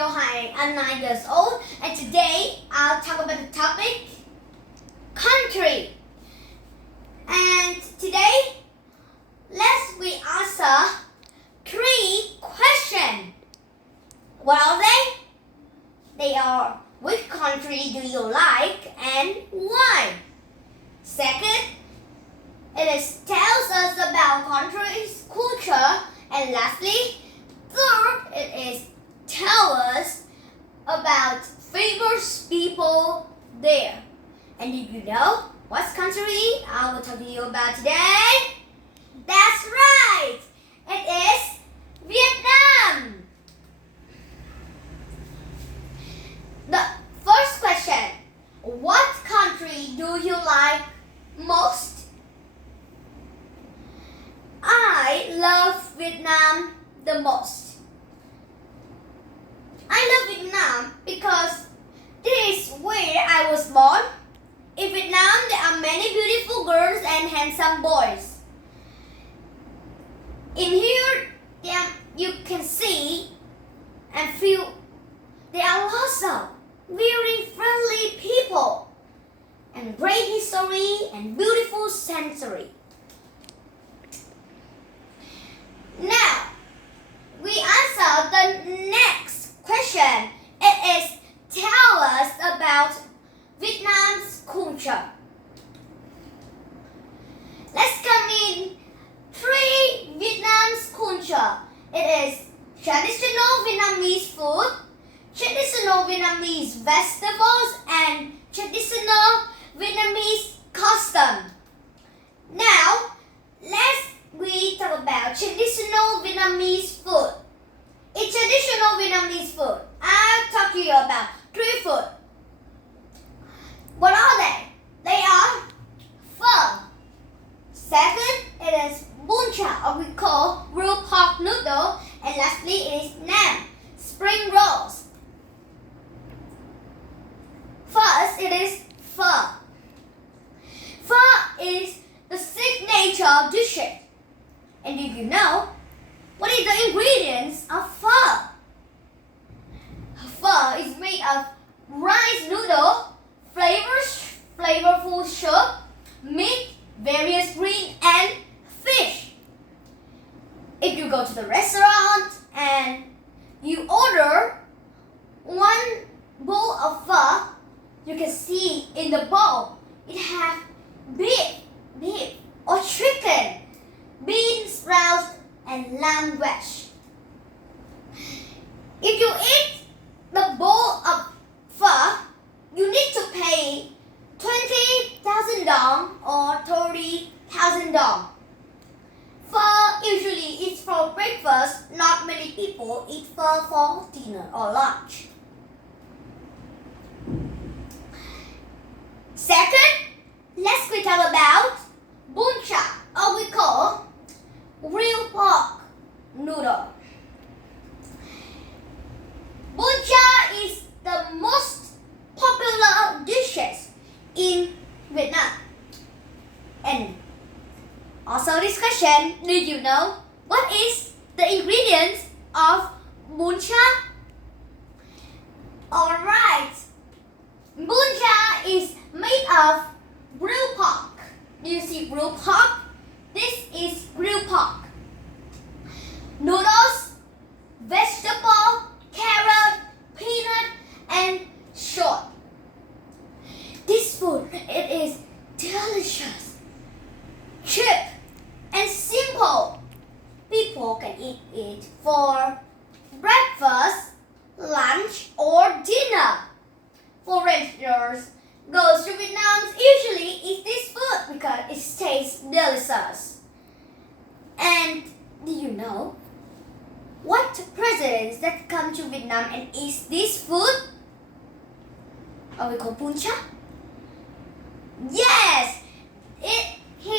Johan. I'm 9 years old, and today I'll talk about the topic country. And today, we answer 3 questions. What are they? They are: which country do you like and why? Second, tells us about country's culture. And lastly, third, tell us about famous people there. And did you know what country I will talk to you about today? That's right! It is Vietnam! The first question: what country do you like most? I love Vietnam the most. I love Vietnam because this is where I was born. In Vietnam, there are many beautiful girls and handsome boys. In here, you can see and feel there are lots of very friendly people and great history and beautiful scenery. Now, we answer the next question. It is tell us about Vietnam's culture. Let's come in 3 Vietnam's culture. It is traditional Vietnamese food, traditional Vietnamese vegetables, and traditional Vietnamese custom. Now, we talk about traditional Vietnamese food. In traditional Vietnamese food, I'll talk to you about 3 food. What are they? They are pho. Second, it is bún chả, or we call grilled pork noodle. And lastly, it is nam, spring rolls. First, it is pho. Pho is the signature dish. And do you know what is the ingredients of pho? Pho is made of rice noodle, flavorful soup, meat, various green, and fish. If you go to the restaurant and you order 1 bowl of pho, you can see in the bowl it has beef or chicken, beans, sprouts, and lamb wedge. If you eat the bowl of pho, you need to pay 20,000 dong or 30,000 dong. Pho usually is for breakfast. Not many people eat pho for dinner or lunch. Second, we talk about bún chả, or we call grilled pork noodle. Bún chả is the most popular dishes in Vietnam. And also this question, did you know what is the ingredients of bún chả? Alright, bún chả is made of grilled pork. Do you see grilled pork? This is grilled pork. Noodles, vegetable, carrot, peanut, and short. This food, it is delicious, cheap, and simple. People can eat it for breakfast, lunch, or dinner. Foreigners goes to Vietnam usually eat this food because it tastes delicious. And do you know what presidents that come to Vietnam and eat this food? Are we called bún chả? Yes, he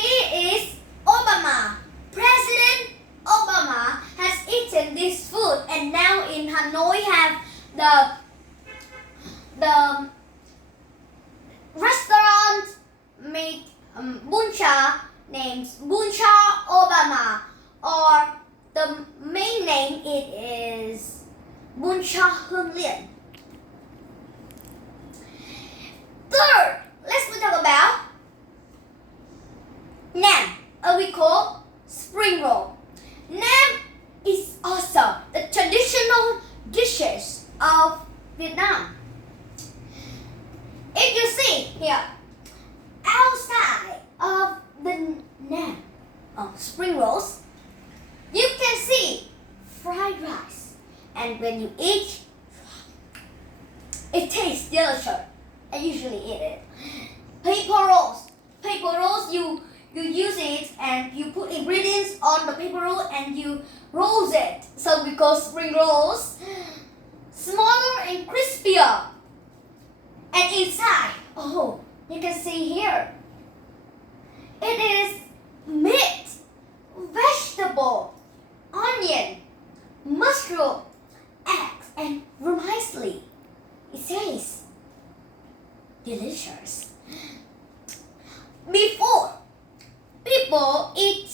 is Obama. President Obama has eaten this food, and now in Hanoi have the restaurant made bún chả named Bún chả Obama, or the main name it is Bún chả Hương Liên. Third, let's talk about Nam, or we call spring roll. Nam is also the traditional dishes of Vietnam. If you see here, outside of the Nam, spring rolls, you can see fried rice, and when you eat, it tastes delicious. I usually eat it. Paper rolls, you use it and you put ingredients on the paper roll and you roll it. So we call spring rolls. Smaller and crispier. And inside, you can see here, it is meat, vegetable, onion, mushroom, eggs, and parsley. It tastes delicious. Before people eat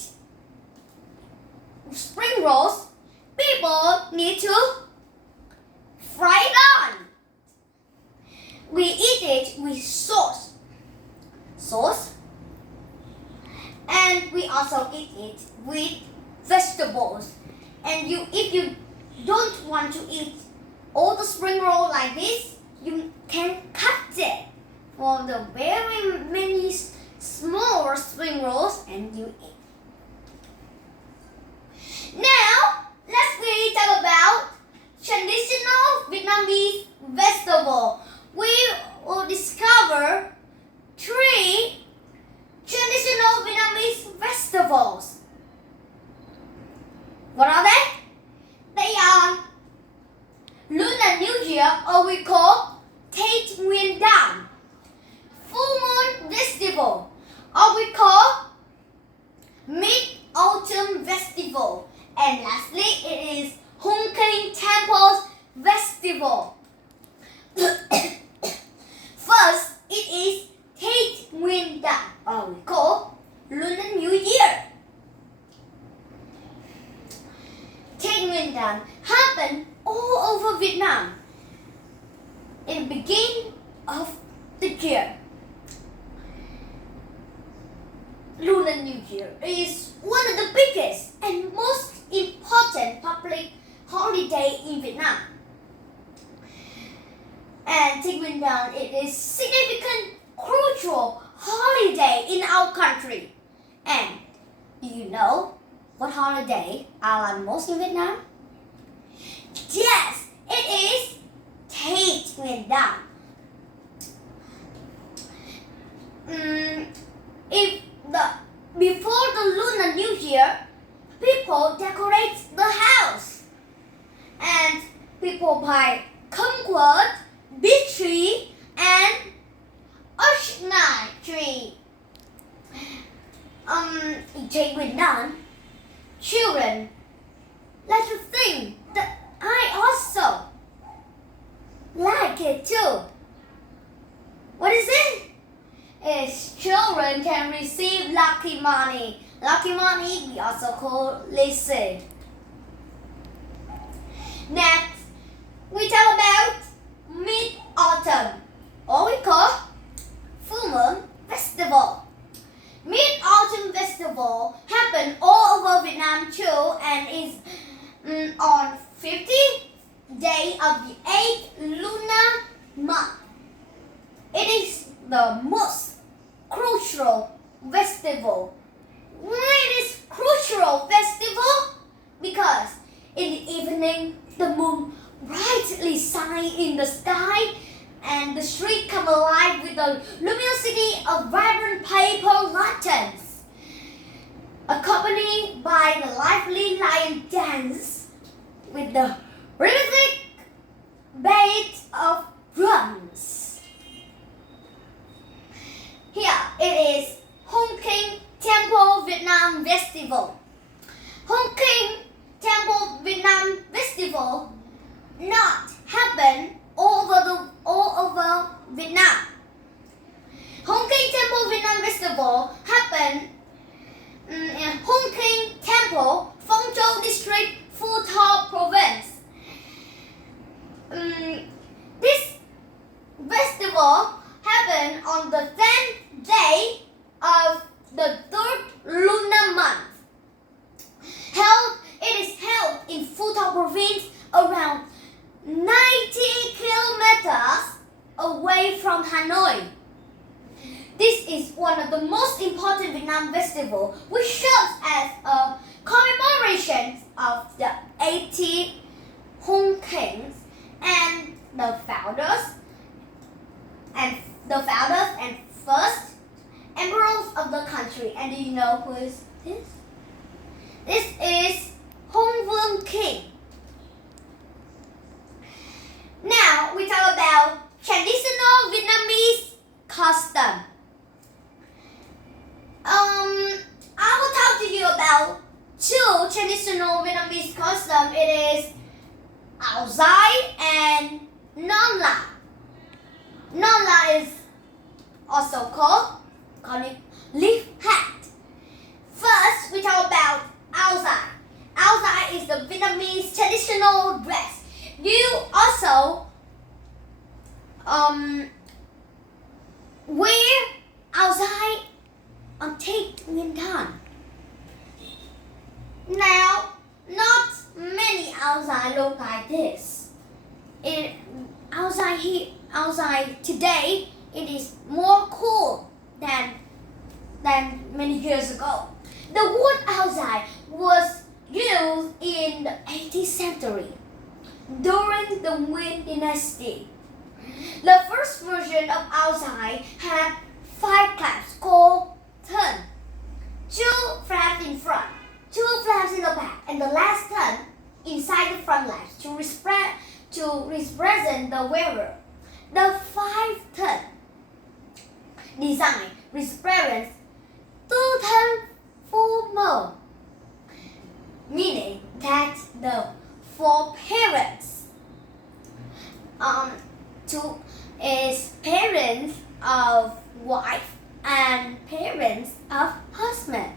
spring rolls, people need to fry it on. We eat it with sauce, and we also eat it with vegetables. And if you don't want to eat all the spring roll like this, you can cut it for the very many small spring rolls and you eat. Now, let's really talk about traditional Vietnamese vegetable. We will discover 3 traditional Vietnamese vegetables. What are they? They are Lunar New Year, or we call Tết Nguyên Đán, Full Moon Festival, or we call Mid-Autumn Festival, and lastly it is Hung King Temple's Festival. First, it is Tết Nguyên Đán, or we call Lunar New Year. Tết Nguyên Đán happened all over Vietnam in the beginning of the year. Lunar New Year is one of the biggest and most important public holiday in Vietnam. And Tết Nguyên Đán, it is significant, crucial holiday in our country. And do you know what holiday I like most in Vietnam? Yes, it is Tết Nguyên Đán. Before the Lunar New Year, people decorate the house, and people buy kumquat, beech tree, and ashna tree. In Tết Nguyên Đán, children like to think that I also like it too. What is it? Is children can receive lucky money. Lucky money we also call lise. Next, we talk about Mid-Autumn, or we call Full Moon Festival. Mid-Autumn Festival happen all over Vietnam too, and is on 50th day of the 8th lunar month. It is the most crucial festival. Why it is crucial festival? Because in the evening the moon brightly shines in the sky, and the street come alive with the luminosity of vibrant paper lanterns, accompanied by the lively lion dance with the rhythmic beat of drums. Here it is Hung King Temple Vietnam Festival. Hung King Temple Vietnam Festival not happen all over Vietnam. Hung King Temple Vietnam Festival happen in Hung King Temple, Phong Châu District, Phu Thọ Province. This festival happened on the 10th day of the 3rd lunar month. It is held in Phu province, around 90 kilometers away from Hanoi. This is one of the most important Vietnam festivals, which serves as a commemoration of the 80 Hung Kings and the founders and first emperors of the country. And do you know who is this? This is Hung Vương King. Now we talk about traditional Vietnamese custom. I will talk to you about two traditional Vietnamese custom. It is áo dài and non la. Non la is also called leaf hat. First, we talk about áo dài. Áo dài is the Vietnamese traditional dress. You also wear áo dài on Tết Nguyên đán. Now, not many áo dài look like this. Áo dài today, it is more cool than many years ago. The word áo dài was used in the 18th century during the Nguyen dynasty. The first version of áo dài had 5 clasps called turn. 2 flaps in front, 2 flaps in the back, and the last turn inside the front laps to represent the wearer. The 5 turn design represents 2 turns full mode, meaning that the 4 parents is parents of wife and parents of husband.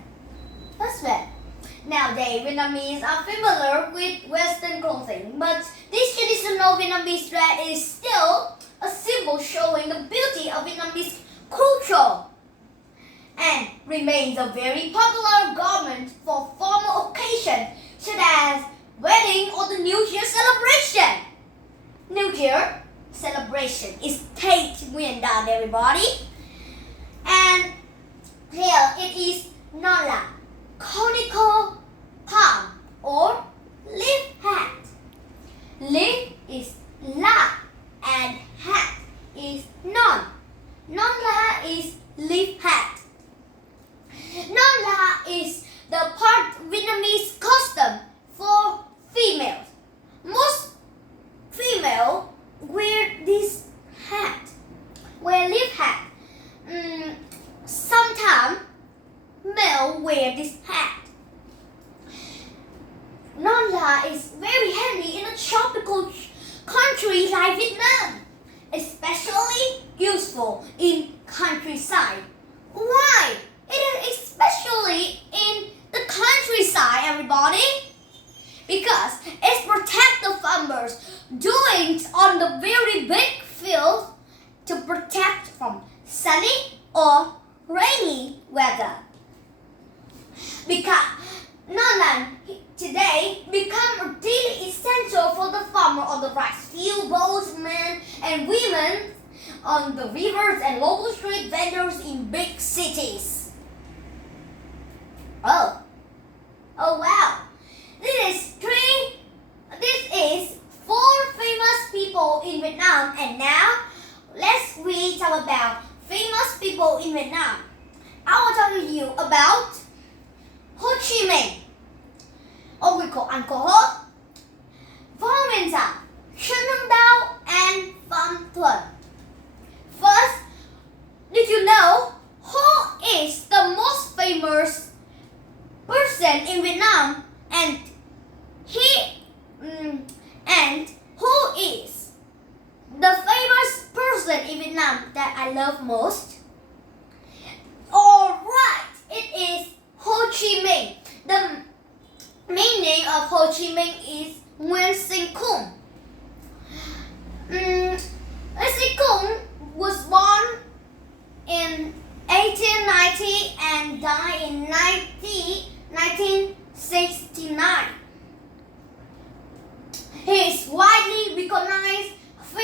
Nowadays, Vietnamese are familiar with Western clothing, but this traditional Vietnamese dress is still a symbol showing the beauty of Vietnamese culture and remains a very popular garment for formal occasions such as wedding or the New Year celebration. New Year celebration is Tết Nguyên đán, everybody. And here it is non la, conical palm or leaf hat. Leaf is la and hat is non. Non la is leaf hat. Non la is the part Vietnamese custom for females. Most female wear this hat, wear leaf hat. Sometimes male wear this hat. Non la is very handy in a tropical country like Vietnam, especially useful in countryside. Why? It is especially in the countryside, everybody, because it protects the farmers doing on the very big field to protect from sunny or rainy weather. Because non la today become a daily essential for the farmer on the rice field, both men and women on the rivers and local street vendors in big cities. Oh wow! This is 4 famous people in Vietnam, and now let's we talk about famous people in Vietnam. I will tell you about Ho Chi Minh, or we call Uncle Ho, Võ Nguyên Giáp, Trần Hưng Đạo, and Phạm Thuận. First, did you know Ho is the most famous person in Vietnam, and who is the famous person in Vietnam that I love most? Alright, it is Ho Chi Minh. The meaning of Ho Chi Minh is Nguyen Sinh Cung.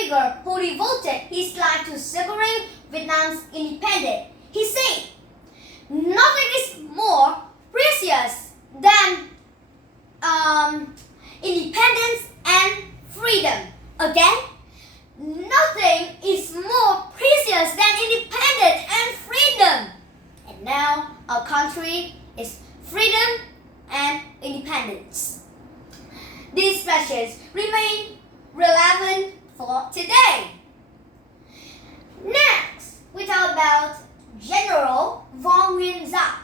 figure who devoted his life to securing Vietnam's independence. He said, "Nothing is more precious than independence and freedom." Again, nothing is more precious than independence and freedom. And now our country is freedom and independence. These messages remain relevant for today. Next, we talk about General Von Nguyên Giáp.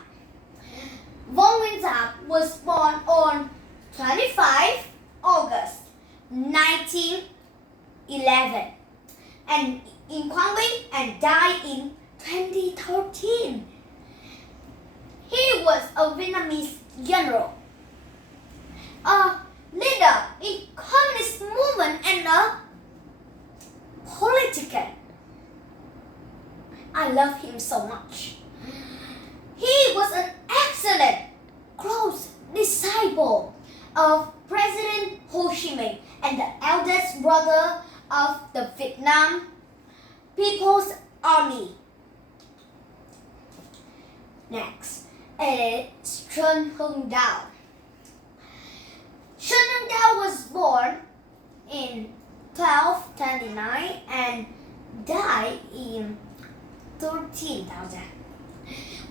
Von Nguyên Giáp was born on 25 August 1911 and in Quang Binh and died in 2013. He was a Vietnamese general, a leader in communist movement and a politician. I love him so much. He was an excellent, close disciple of President Ho Chi Minh and the eldest brother of the Vietnam People's Army. Next is Trần Hưng Đạo. Trần Hưng Đạo was born in 1229 and died in 13,000.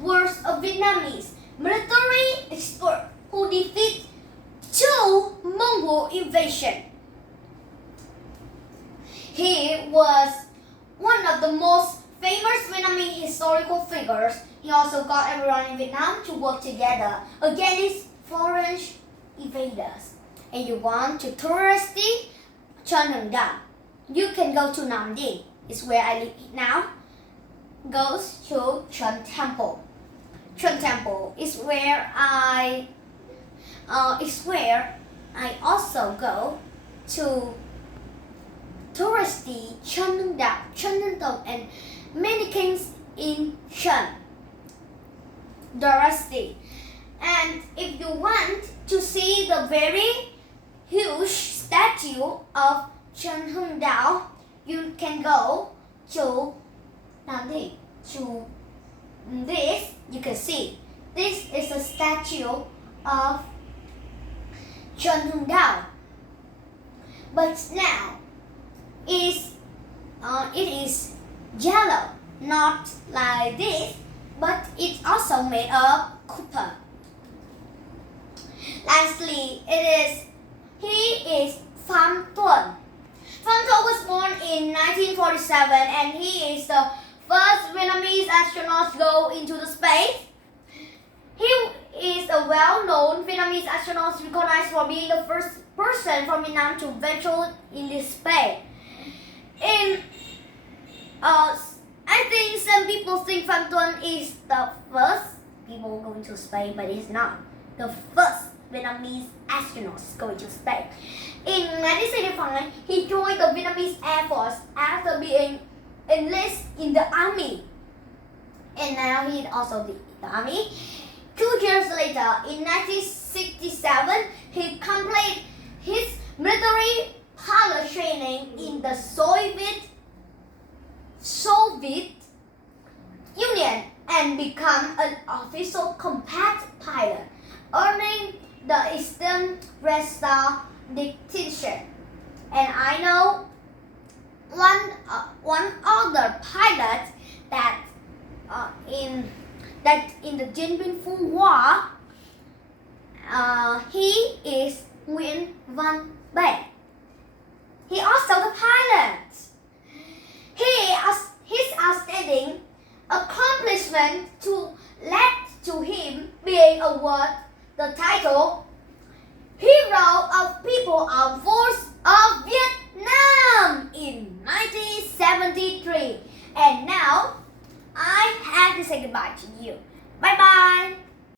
Was a Vietnamese military expert who defeated two Mongol invasions. He was one of the most famous Vietnamese historical figures. He also got everyone in Vietnam to work together against foreign invaders. And you want to touristy Trần Hưng Đạo, you can go to Nam Dinh. It's where I live now. Goes to Trần Temple. Trần Temple is where I also go to touristy Trần Hưng Đạo, Trần Nhân Tông, and many kings in Trần dynasty. And if you want to see the very huge statue of Trần Hưng Đạo, you can go to Nam Dinh. To this, you can see this is a statue of Trần Hưng Đạo. But now it is yellow, not like this, but it's also made of copper. Lastly, he is Pham Tuân. Pham Tuân was born in 1947 and he is the first Vietnamese astronaut to go into the space. He is a well-known Vietnamese astronaut recognized for being the first person from Vietnam to venture in this space. I think some people think Pham Tuân is the first people going to space, but he's not the first Vietnamese astronauts going to space. In 1975, he joined the Vietnamese Air Force after being enlisted in the army. And now he also did the army. 2 years later, in 1967, he completed his military pilot training in the Soviet Union and become an official combat pilot, earning the Eastern Red Star distinction. And I know one other pilot that in the Dien Bien Phu War, he is Nguyễn Văn Bảy. He also the pilot. His outstanding accomplishment led to him being awarded the title Hero of People Armed Force of Vietnam in 1973. And now I have to say goodbye to you. Bye bye.